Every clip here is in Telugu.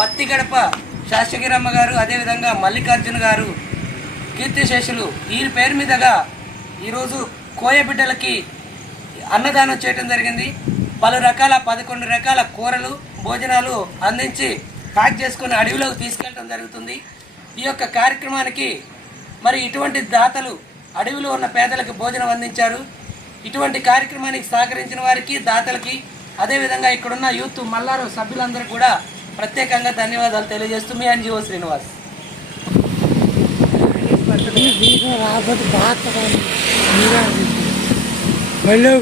పత్తిగడప శాస్త్రగిరమ్మ గారు, అదేవిధంగా మల్లికార్జున గారు కీర్తిశేషులు వీరి పేరు మీదుగా ఈరోజు కోయ బిడ్డలకి అన్నదానం చేయడం జరిగింది. పలు రకాల 11 రకాల కూరలు భోజనాలు అందించి ప్యాక్ చేసుకుని అడవిలోకి తీసుకెళ్ళడం జరుగుతుంది. ఈ యొక్క కార్యక్రమానికి మరి ఇటువంటి దాతలు అడవిలో ఉన్న పేదలకు భోజనం అందించారు. ఇటువంటి కార్యక్రమానికి సహకరించిన వారికి, దాతలకి, అదేవిధంగా ఇక్కడున్న యూత్ మల్లారు సభ్యులందరూ కూడా ప్రత్యేకంగా ధన్యవాదాలు తెలియజేస్తూ మీ ఎన్జిఓ శ్రీనివాస్.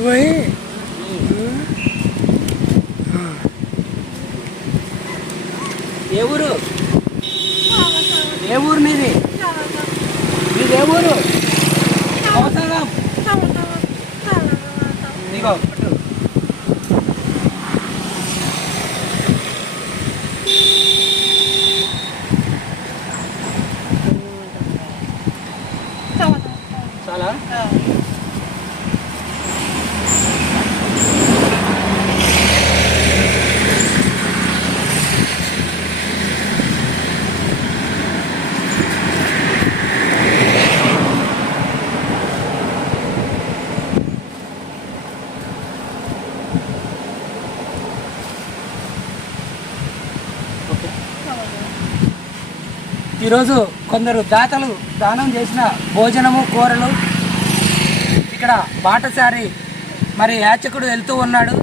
పోయి ఏ ఊరు మీది? మీది ఏ ఊరు? ఇదిగో చాలా ఈరోజు కొందరు దాతలు దానం చేసిన భోజనము, కూరలు ఇక్కడ బాటసారి మరి యాచకుడు వెళ్తూ ఉన్నాడు.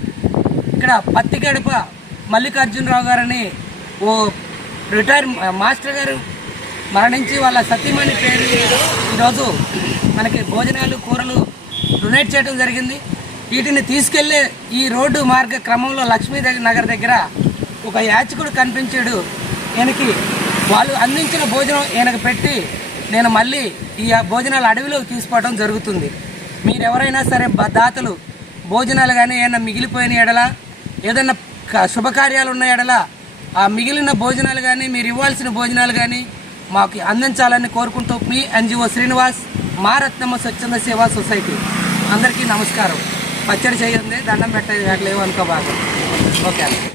ఇక్కడ పత్తిగడప మల్లికార్జునరావు గారని ఓ రిటైర్ మాస్టర్ గారు మరణించి వాళ్ళ సతీమణి పేరు ఈరోజు మనకి భోజనాలు, కూరలు డొనేట్ చేయడం జరిగింది. వీటిని తీసుకెళ్లే ఈ రోడ్డు మార్గ క్రమంలో లక్ష్మీ నగర్ దగ్గర ఒక యాచకుడు కనిపించాడు. ఈయనకి వాళ్ళు అందించిన భోజనం ఈయనకు పెట్టి నేను మళ్ళీ ఈ భోజనాలు అడవిలోకి తీసుకోవడం జరుగుతుంది. మీరు ఎవరైనా సరే దాతలు భోజనాలు కానీ ఏమైనా మిగిలిపోయిన ఎడల, ఏదైనా శుభకార్యాలు ఉన్న ఎడల ఆ మిగిలిన భోజనాలు కానీ, మీరు ఇవ్వాల్సిన భోజనాలు కానీ మాకు అందించాలని కోరుకుంటూ మీ ఎన్జిఓ శ్రీనివాస్, మా రత్నమ్మ స్వచ్ఛంద సేవా సొసైటీ. అందరికీ నమస్కారం. పచ్చడి చేయండి, దండం పెట్టలేవు అనుకో బాగా. ఓకే.